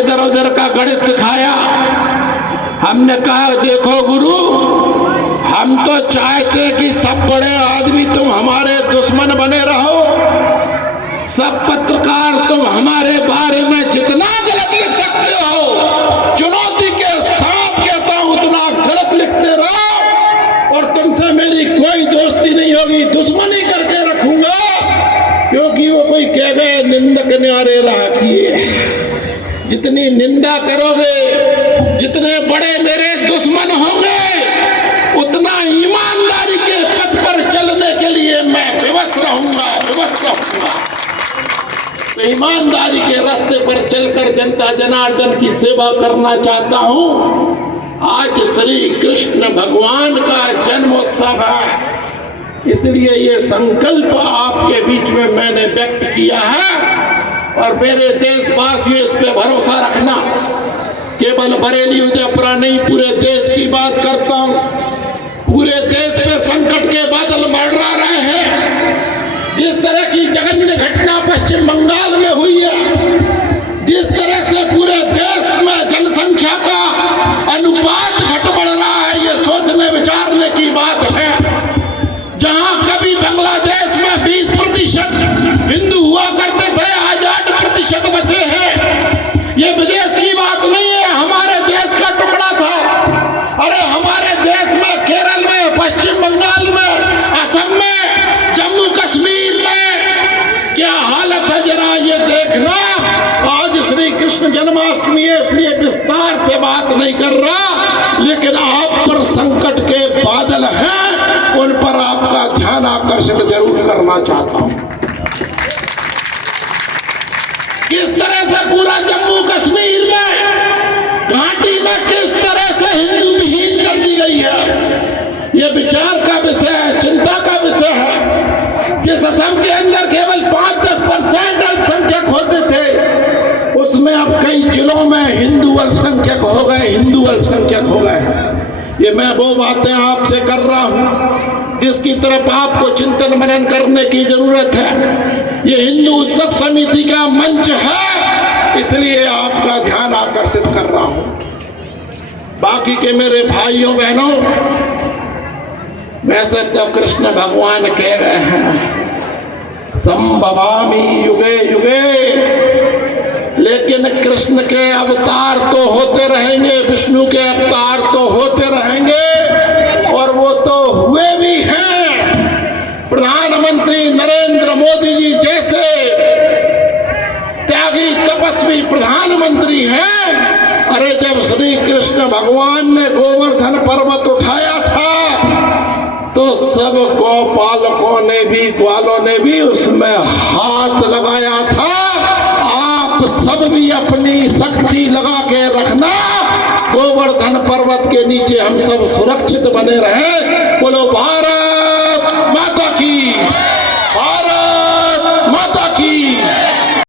इधर उधर का गणित सिखाया। हमने कहा देखो गुरु, हम तो चाहते कि सब बड़े आदमी तुम हमारे दुश्मन बने रहो, सब पत्रकार तुम हमारे बारे में जितना गलत लिख सकते हो, चुनौती के साथ कहता हूं उतना गलत लिखते रहो, और तुमसे मेरी कोई दोस्ती नहीं होगी, दुश्मनी करके रखूंगा। क्योंकि वो कोई कह गए निंदक न्यारे राखिए, जितनी निंदा करोगे, जितने बड़े मेरे दुश्मन होंगे, उतना ईमानदारी के पथ पर चलने के लिए मैं विवश रहूंगा। तो ईमानदारी के रास्ते पर चलकर जनता जनार्दन की सेवा करना चाहता हूं। आज श्री कृष्ण भगवान का जन्मोत्सव है, इसलिए ये संकल्प आपके बीच में मैंने व्यक्त किया है। और मेरे देशवासियों, इस पे भरोसा रखना, केवल बरेली उदयपुरा नहीं, पूरे देश की बात करता हूं। पूरे देश में संकट के बादल मंडरा रहे हैं। जिस तरह की जघन्य घटना पश्चिम बंगाल में हुई है, जिस तरह से पूरे देश में जनसंख्या का अनुपात घट बढ़ रहा है, ये सोचने विचारने की बात है। जहां कभी बांग्लादेश में 20% हिंदू हुआ करते थे, आज 8% बचे हैं। ये विदेश की बात नहीं है, हमारे देश का टुकड़ा था। अरे हमारे देश में, केरल में, पश्चिम बंगाल में, असम में, जम्मू कश्मीर में क्या हालत है, जरा ये देखना। आज श्री कृष्ण जन्माष्टमी है, इसलिए विस्तार से बात नहीं कर रहा, लेकिन आप पर संकट के बादल हैं, उन पर आपका ध्यान आकर्षित जरूर करना चाहता हूं। किस तरह से पूरा जम्मू कश्मीर में, घाटी में किस तरह से हिंदू विहीन कर दी गई है, यह विचार का विषय है, चिंता का विषय है। जिस असम के अंदर केवल 5-10% अल्पसंख्यक होते थे, उसमें अब कई जिलों में हिंदू अल्पसंख्यक हो गए। ये मैं वो बातें आपसे कर रहा हूं जिसकी तरफ आपको चिंतन मनन करने की जरूरत है। ये हिंदू उत्सव समिति का मंच है, इसलिए आपका ध्यान आकर्षित कर रहा हूं। बाकी के मेरे भाइयों बहनों, वैसे तो कृष्ण भगवान कह रहे हैं संभवामि युगे युगे, लेकिन कृष्ण के अवतार तो होते रहेंगे, विष्णु के अवतार तो होते रहेंगे, और वो तो हुए भी हैं। प्रधानमंत्री नरेंद्र मोदी जी जैसे त्यागी तपस्वी प्रधानमंत्री हैं। अरे जब श्री कृष्ण भगवान ने गोवर्धन पर्वत उठाया था, तो सब गौपालकों ने भी, ग्वालों ने भी उसमें हाथ लगाया था। आप सब भी अपनी शक्ति लगा के रखना, गोवर्धन पर्वत के नीचे हम सब सुरक्षित बने रहे। बोलो भारत माता की, भारत माता की।